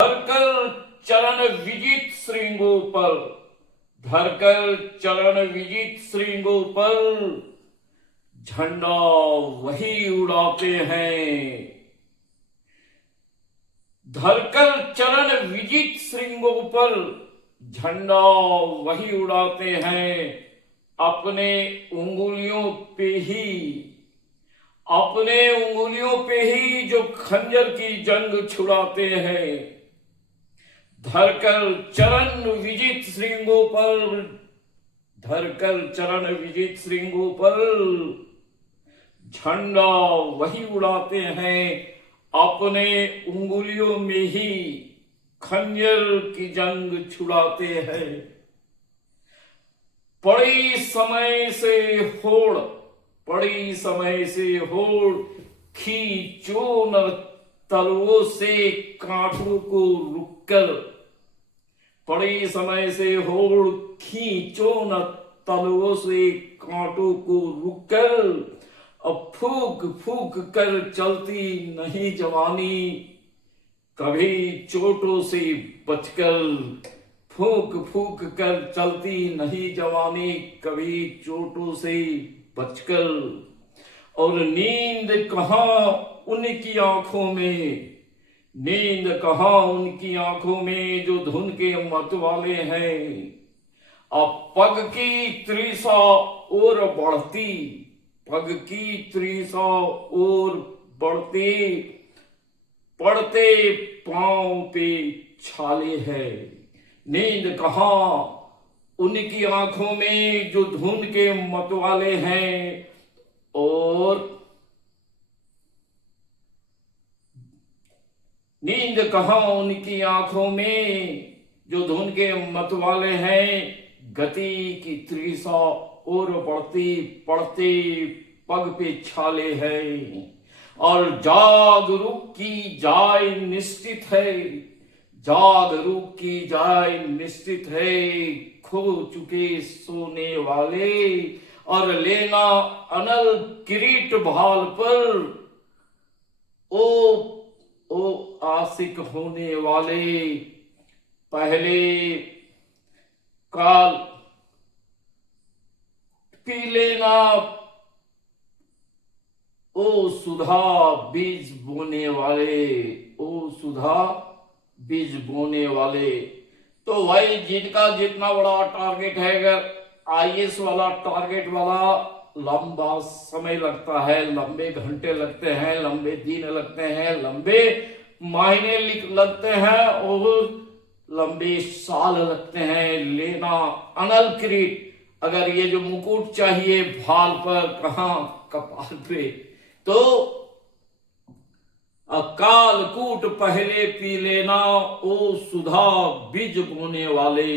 धरकर चरण विजित श्रृंगों पर, धरकर चरण विजित श्रृंगों पर झंडा वही उड़ाते हैं। धरकर चरण विजित श्रृंगों पर झंडा वही उड़ाते हैं। अपने उंगलियों पे ही, अपने उंगलियों पे ही जो खंजर की जंग छुड़ाते हैं। धरकर चरण विजित श्रृंगों पर, धरकर चरण विजित श्रृंगों पर झंडा वही उड़ाते हैं। अपने उंगलियों में ही खंजर की जंग छुड़ाते हैं। पड़ी समय से होड़, पड़ी समय से होड़, खींचो न तलवों से कांटों को रुककर। पड़ी समय से होड़, खींचो न तलवों से कांटों को रुककर। अब फूक फूक कर चलती नहीं जवानी, कभी चोटों से बचकर। फूक फूक कर चलती नहीं जवानी, कभी चोटों से बचकर। और नींद कहाँ उनकी आंखों में, नींद कहाँ उनकी आंखों में जो धुन के मत वाले हैं। अब पग की त्रिषा और बढ़ती, पग की त्रिषा और बढ़ते, पड़ते पांव पे छाले है। नींद कहाँ उनकी आंखों में जो धुन के मतवाले हैं। और नींद कहाँ उनकी आंखों में जो धुन के मतवाले हैं। गति की त्रिषा और बढ़ती, पड़ते पग पे छाले है। और जागरूक की जाय निश्चित है, जागरूक की जाय निश्चित है। खो चुके सोने वाले और लेना अनल किरीट भाल पर। ओ आशिक होने वाले, पहले काल पी लेना ओ सुधा बीज बोने वाले, ओ सुधा बीज बोने वाले। तो भाई जिनका जितना बड़ा टारगेट है, अगर आईएएस वाला टारगेट वाला लंबा समय लगता है, लंबे घंटे लगते हैं, लंबे दिन लगते हैं, लंबे महीने लगते हैं और लंबे साल लगते हैं लेना अनल किरीट। अगर ये जो मुकुट चाहिए भाल पर, कहां कपाल पे, तो अकाल कूट पहले पी लेना ओ सुधा बीज बोने वाले।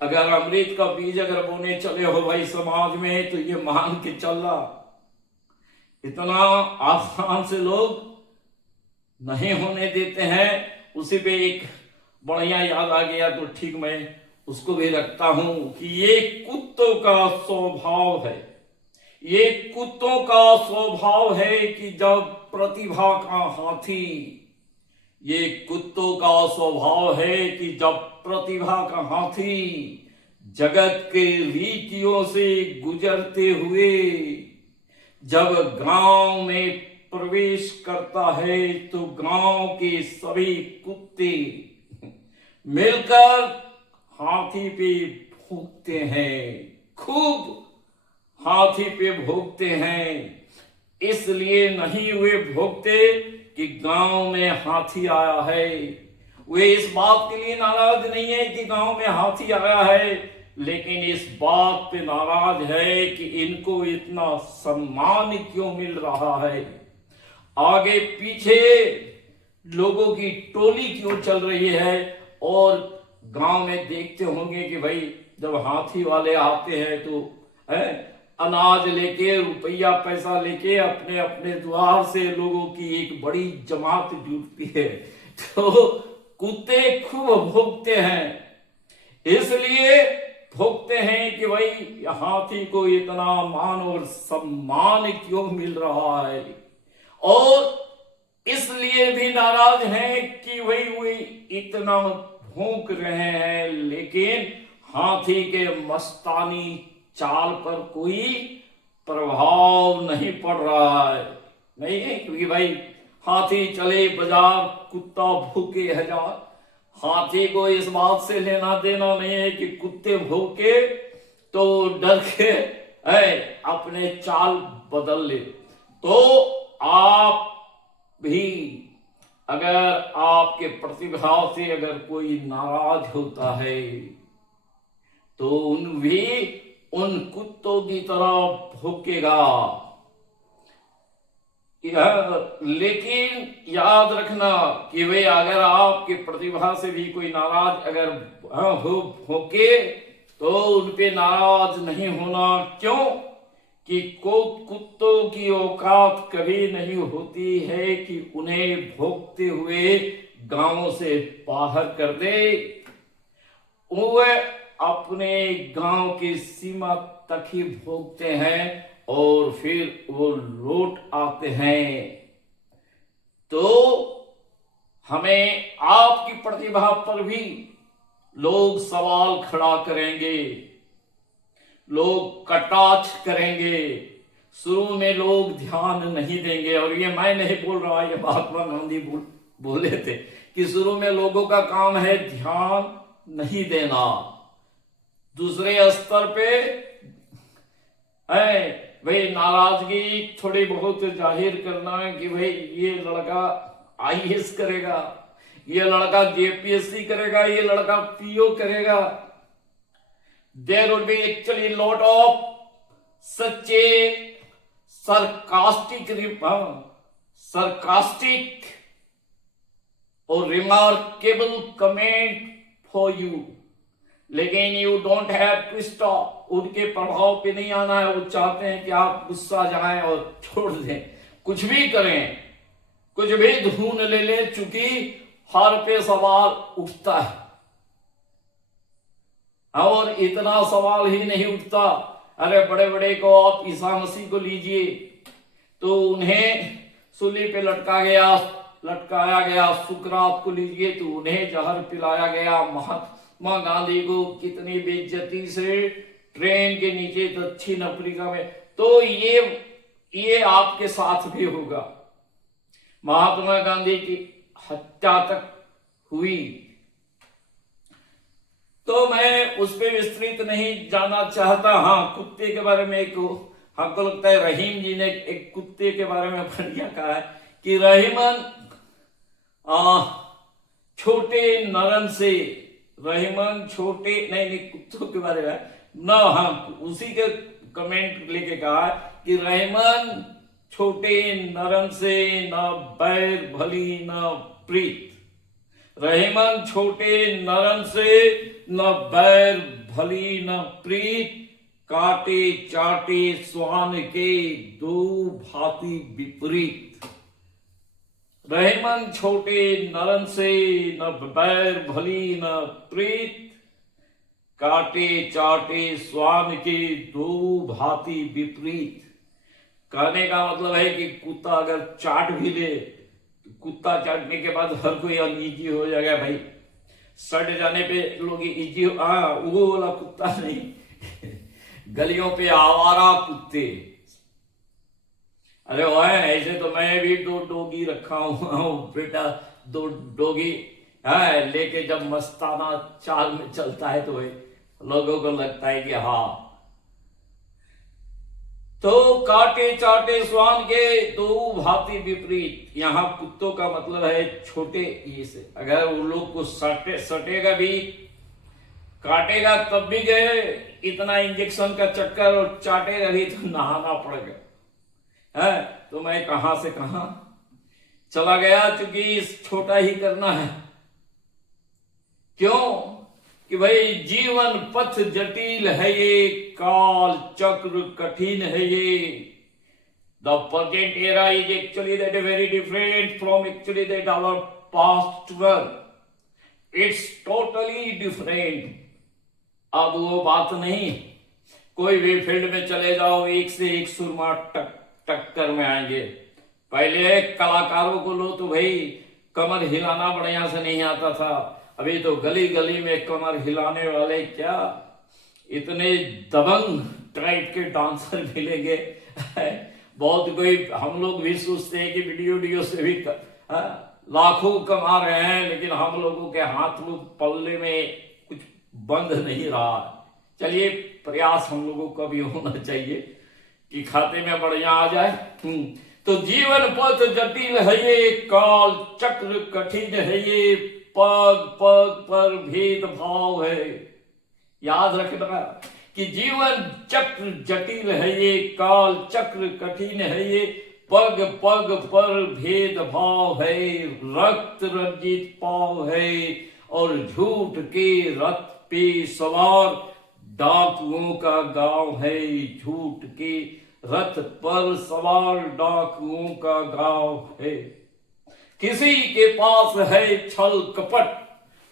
अगर अमृत का बीज अगर बोने चले हो भाई समाज में, तो ये मान के चलना इतना आसान से लोग नहीं होने देते हैं। उसी पे एक बढ़िया याद आ गया, तो ठीक मैं उसको भी रखता हूं कि ये कुत्तों का स्वभाव है, ये कुत्तों का स्वभाव है कि जब प्रतिभा का हाथी, ये कुत्तों का स्वभाव है कि जब प्रतिभा का हाथी जगत के रीतियों से गुजरते हुए जब गांव में प्रवेश करता है, तो गांव के सभी कुत्ते मिलकर हाथी पे भौंकते हैं, खूब हाथी पे भौंकते हैं। इसलिए नहीं वे भौंकते कि गांव में हाथी आया है, वे इस बात के लिए नाराज नहीं है कि गांव में हाथी आया है, लेकिन इस बात पे नाराज है कि इनको इतना सम्मान क्यों मिल रहा है, आगे पीछे लोगों की टोली क्यों चल रही है। और गांव में देखते होंगे कि भाई जब हाथी वाले आते हैं तो अनाज लेके, रुपया पैसा लेके अपने अपने द्वार से लोगों की एक बड़ी जमात जुटती है, तो कुत्ते खूब भौंकते हैं। इसलिए भौंकते हैं कि भाई हाथी को इतना मान और सम्मान क्यों मिल रहा है। और इसलिए भी नाराज हैं कि वे इतना भौंक रहे हैं, लेकिन हाथी के मस्तानी चाल पर कोई प्रभाव नहीं पड़ रहा है। नहीं है, क्योंकि भाई हाथी चले बाजार, कुत्ता भूखे हजार। हाथी को इस बात से लेना देना नहीं है कि कुत्ते भूखे तो डर के अपने चाल बदल ले। तो आप भी अगर आपके प्रतिभा से अगर कोई नाराज होता है तो उन कुत्तों की तरह भौंकेगा। लेकिन याद रखना कि वे अगर आपके प्रतिभा से भी कोई नाराज अगर भौंके तो उनपे नाराज नहीं होना। क्यों? कि कुत्तों की औकात कभी नहीं होती है कि उन्हें भौंकते हुए गांव से बाहर कर दे। वे अपने गांव की सीमा तक ही भौंकते हैं और फिर वो लौट आते हैं। तो हमें आपकी प्रतिभा पर भी लोग सवाल खड़ा करेंगे, लोग कटाक्ष करेंगे, शुरू में लोग ध्यान नहीं देंगे। और ये मैं नहीं बोल रहा, ये महात्मा गांधी बोले थे कि शुरू में लोगों का काम है ध्यान नहीं देना, दूसरे स्तर पे है भाई नाराजगी थोड़ी बहुत जाहिर करना है कि भाई ये लड़का आईएएस करेगा, ये लड़का जेपीएससी करेगा, ये लड़का पीओ करेगा। There would be actually a lot of such a sarcastic or remarkable comment for you, लेकिन you don't have to stop। उनके प्रभाव पे नहीं आना है। वो चाहते हैं कि आप गुस्सा जाएं और छोड़ दें, कुछ भी करें, कुछ भी धून ले ले, चूंकि हर पे सवाल उठता है। और इतना सवाल ही नहीं उठता, अरे बड़े बड़े को आप ईसा मसीह को लीजिए तो उन्हें सूली पे लटकाया गया। सुकरात को लीजिए तो उन्हें जहर पिलाया गया। महात्मा गांधी को कितनी बेइज्जती से ट्रेन के नीचे दक्षिण अफ्रीका में। तो ये आपके साथ भी होगा। महात्मा गांधी की हत्या तक हुई। तो मैं उस पर विस्तृत नहीं जाना चाहता। हाँ, कुत्ते के बारे में हमको लगता है रहीम जी ने एक कुत्ते के बारे में बढ़िया कहा है कि रहीमन छोटे नरम से, रहीमन छोटे नहीं कुत्तों के बारे में न, हाँ उसी के कमेंट लेके कहा कि रहीमन छोटे नरम से न बैर भली न प्रीत। रहीमन छोटे नरम से न बैर भली न प्रीत, काटे चाटे स्वान के दो भांति विपरीत। रहीमन छोटे नरम से न बैर भली न प्रीत, काटे चाटे स्वान के दो भांति विपरीत। कहने का मतलब है कि कुत्ता अगर चाट भी ले, कुत्ता चाटने के बाद हर कोई अनईजी हो जाएगा भाई। सड़ जाने पे लोग इजी, वो वाला कुत्ता नहीं गलियों पे आवारा कुत्ते। अरे ओए, ऐसे तो मैं भी 2 डोगी रखा हूं बेटा, 2 डोगी है लेके जब मस्ताना चाल में चलता है तो भाई लोगों को लगता है कि हाँ। तो काटे चाटे स्वान के दो भांति विपरीत। यहाँ कुत्तों का मतलब है छोटे ये से। अगर वो लोग को सटेगा भी, काटेगा तब भी गए, इतना इंजेक्शन का चक्कर, और चाटेगा भी तो नहाना पड़ेगा है। तो मैं कहां से कहां चला गया, क्योंकि छोटा ही करना है। क्यों? कि भाई जीवन पथ जटिल है ये, काल चक्र कठिन है ये। The present era is actually that very different from actually that our past one. It's totally different. अब वो बात नहीं, कोई भी फील्ड में चले जाओ, एक से एक सुरमा टक्कर में आएंगे। पहले कलाकारों को लो तो भाई कमर हिलाना बढ़िया से नहीं आता था, अभी तो गली गली में कमर हिलाने वाले क्या इतने दबंग टाइप के डांसर मिलेंगे। बहुत कोई हम लोग भी सोचते हैं कि वीडियो से भी लाखों कमा रहे हैं, लेकिन हम लोगों के हाथ में पल्ले में कुछ बंद नहीं रहा। चलिए प्रयास हम लोगों का भी होना चाहिए कि खाते में बढ़िया आ जाए। तो जीवन पथ जटिल है ये, काल चक्र कठिन है ये, पग पग पर भेदभाव है। याद रखना कि जीवन चक्र जटिल है ये, काल चक्र कठिन है ये, पग पग पर भेदभाव है, रक्त रंजित पाव है, और झूठ के रथ पे सवार डाकुओं का गांव है। झूठ के रथ पर सवार डाकुओं का गांव है। किसी के पास है छल कपट,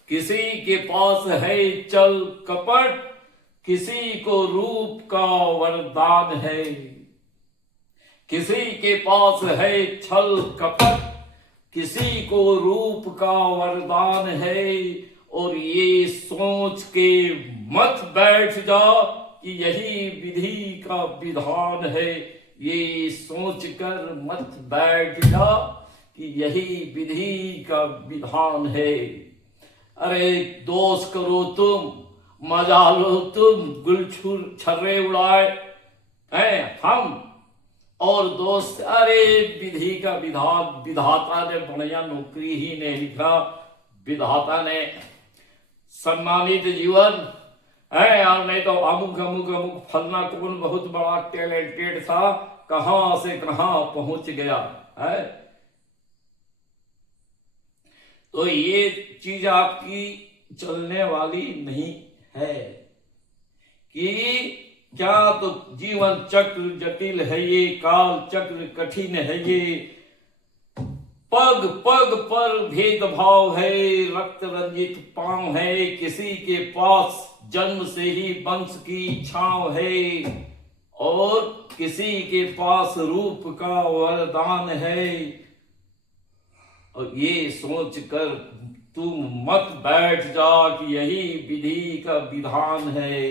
किसी के पास है छल कपट, किसी को रूप का वरदान है। किसी के पास है छल कपट, किसी को रूप का वरदान है, और ये सोच के मत बैठ जा कि यही विधि का विधान है। ये सोच कर मत बैठ जा कि यही विधि का विधान है। अरे दोष करो तुम, मजा लो तुम, गुलछुर छर्रे उड़ाए हैं हम, और दोस्त अरे विधि का विधान, विधाता ने बढ़िया नौकरी ही नहीं लिखा, विधाता ने सम्मानित जीवन है, और नहीं तो अमुक अमुक अमुक फलना कौन बहुत बड़ा टैलेंटेड था, कहां से कहां पहुंच गया है। तो ये चीज आपकी चलने वाली नहीं है कि क्या तो जीवन चक्र जटिल है ये, काल चक्र कठिन है ये, पग पग पर भेदभाव है, रक्त रंजित पांव है, किसी के पास जन्म से ही वंश की छांव है, और किसी के पास रूप का वरदान है। और ये सोच कर तुम मत बैठ जा कि यही विधि का विधान है।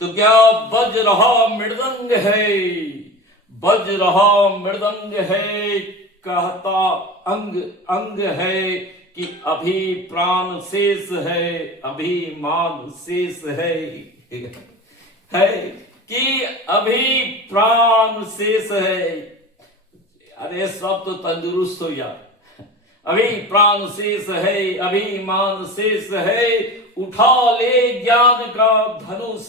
तो क्या बज रहा मृदंग है, बज रहा मृदंग है, कहता अंग अंग है कि अभी प्राण शेष है, अभी मान शेष है कि अभी प्राण शेष है। अरे सब तो तंदुरुस्त हो यार, अभी प्राण शेष है, अभी मान शेष है, उठा ले ज्ञान का धनुष,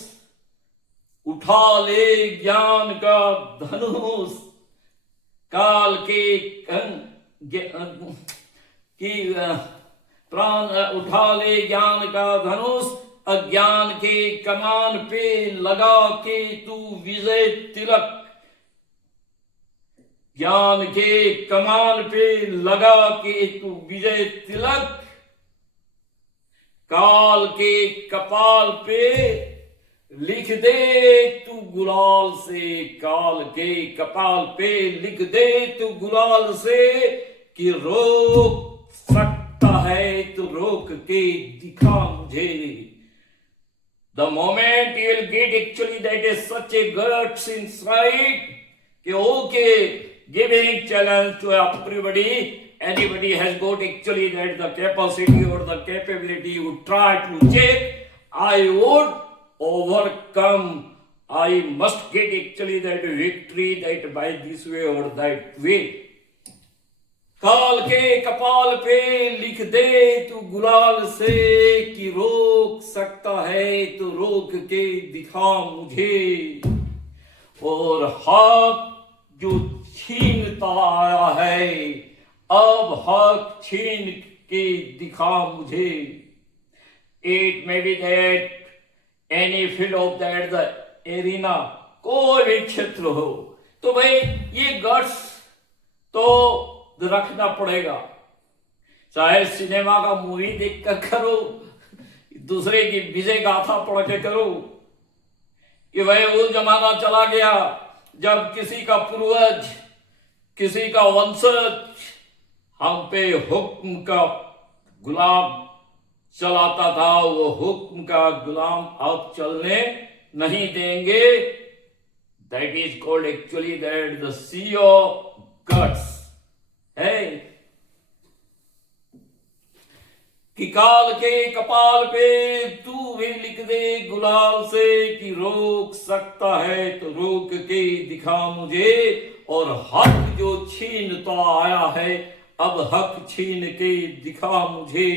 उठा ले ज्ञान का धनुष, काल के की प्राण उठा ले ज्ञान का धनुष, अज्ञान के कमान पे लगा के तू विजय तिलक, ज्ञान के कमान पे लगा के तू विजय तिलक, काल के कपाल पे लिख दे तू गुलाल से, काल के कपाल पे लिख दे तू गुलाल से कि रोक सकता है तो रोक के दिखा मुझे। The moment you will get actually that is such a guts inside कि okay, giving challenge to everybody, anybody has got actually that the capacity or the capability, you try to check, I would overcome, I must get actually that victory that by this way or that way। काल के कपाल पे लिख दे तू गुलाल से कि रोक सकता है तो रोक के दिखा मुझे, और हक जो छीनता आया है अब हक छीन के दिखा मुझे। It may be that any field of that the arena, कोई भी क्षेत्र हो, तो भाई ये गट्स तो रखना पड़ेगा। चाहे सिनेमा का मूवी देख कर करो, दूसरे की विजय गाथा पढ़ के करो कि भाई वो जमाना चला गया जब किसी का पूर्वज किसी का वंशज हम पे हुक्म का गुलाम चलाता था, वो हुक्म का गुलाम अब चलने नहीं देंगे। That is called actually that the sea of guts है कि काल के कपाल पे तू भी लिख दे गुलाल से कि रोक सकता है तो रोक के दिखा मुझे, और हक जो छीनता आया है अब हक छीन के दिखा मुझे।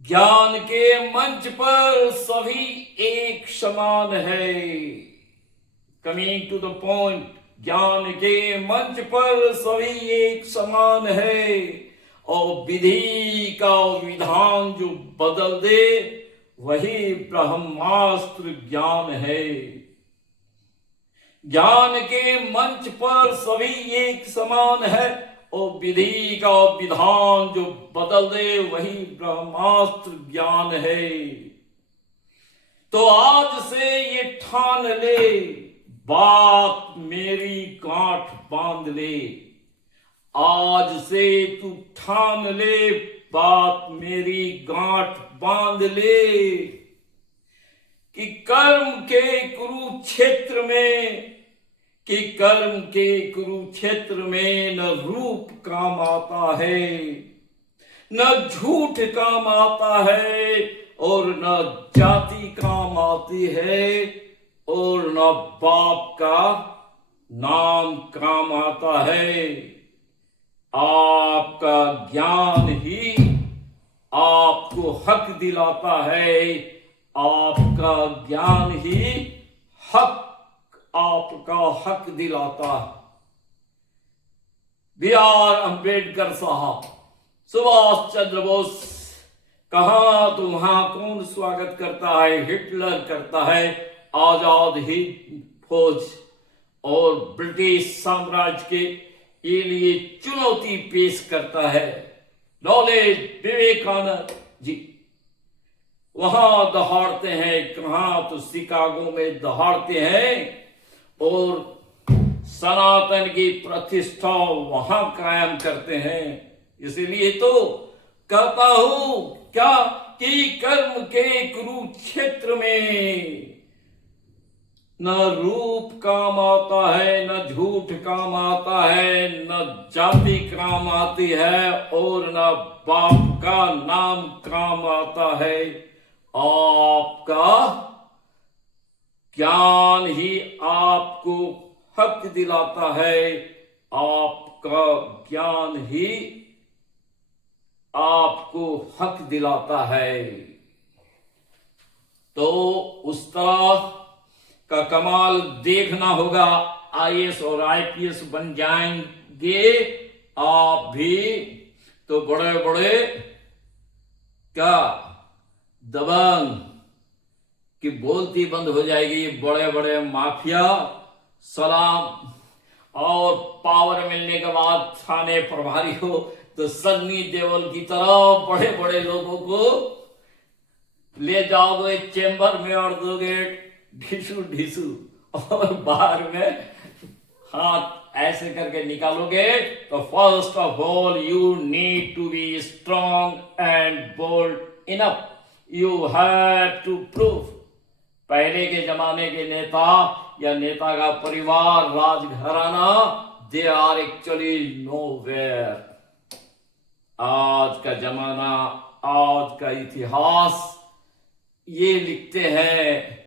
ज्ञान के मंच पर सभी एक समान है। कमिंग टू द पॉइंट, ज्ञान के मंच पर सभी एक समान है, और विधि का विधान जो बदल दे वही ब्रह्मास्त्र ज्ञान है। ज्ञान के मंच पर सभी एक समान है, और विधि का विधान जो बदल दे वही ब्रह्मास्त्र ज्ञान है। तो आज से ये ठान ले, बात मेरी गांठ बांध ले। आज से तू ठान ले, बात मेरी गांठ बांध ले कि कर्म के कुरुक्षेत्र में, कि कर्म के कुरुक्षेत्र में न रूप काम आता है, न झूठ काम आता है, और न जाति काम आती है, और न बाप का नाम काम आता है। आपका ज्ञान ही आपको हक दिलाता है, आपका ज्ञान ही हक आपका हक दिलाता है। बी आर अम्बेडकर साहब, सुभाष चंद्र बोस, कहां तो वहां कौन स्वागत करता है? हिटलर करता है, आजाद हिंद फौज और ब्रिटिश साम्राज्य के लिए चुनौती पेश करता है। नॉलेज विवेकानंद जी वहां दहाड़ते हैं, कहां तो शिकागो में दहाड़ते हैं, और सनातन की प्रतिष्ठा वहां कायम करते हैं। इसीलिए तो कहता हूं क्या कि कर्म के कुरुक्षेत्र में न रूप काम आता है, न झूठ काम आता है, न जाति काम आती है, और न बाप का नाम काम आता है। आपका ज्ञान ही आपको हक दिलाता है, आपका ज्ञान ही आपको हक दिलाता है। तो उस तरह का कमाल देखना होगा, आईएएस और आईपीएस बन जाएंगे आप भी, तो बड़े बड़े क्या दबंग की बोलती बंद हो जाएगी, बड़े बड़े माफिया सलाम, और पावर मिलने के बाद थाने प्रभारी हो तो सन्नी देओल की तरह बड़े बड़े लोगों को ले जाओगे चेंबर में और दोगे ढिसू ढिसू, और बाहर में हाथ ऐसे करके निकालोगे। तो first of all you need to be strong and bold enough, you have to prove. पहले के जमाने के नेता या नेता का परिवार, राजघराना, दे आर एक्चुअली नोवेयर। आज का जमाना, आज का इतिहास ये लिखते हैं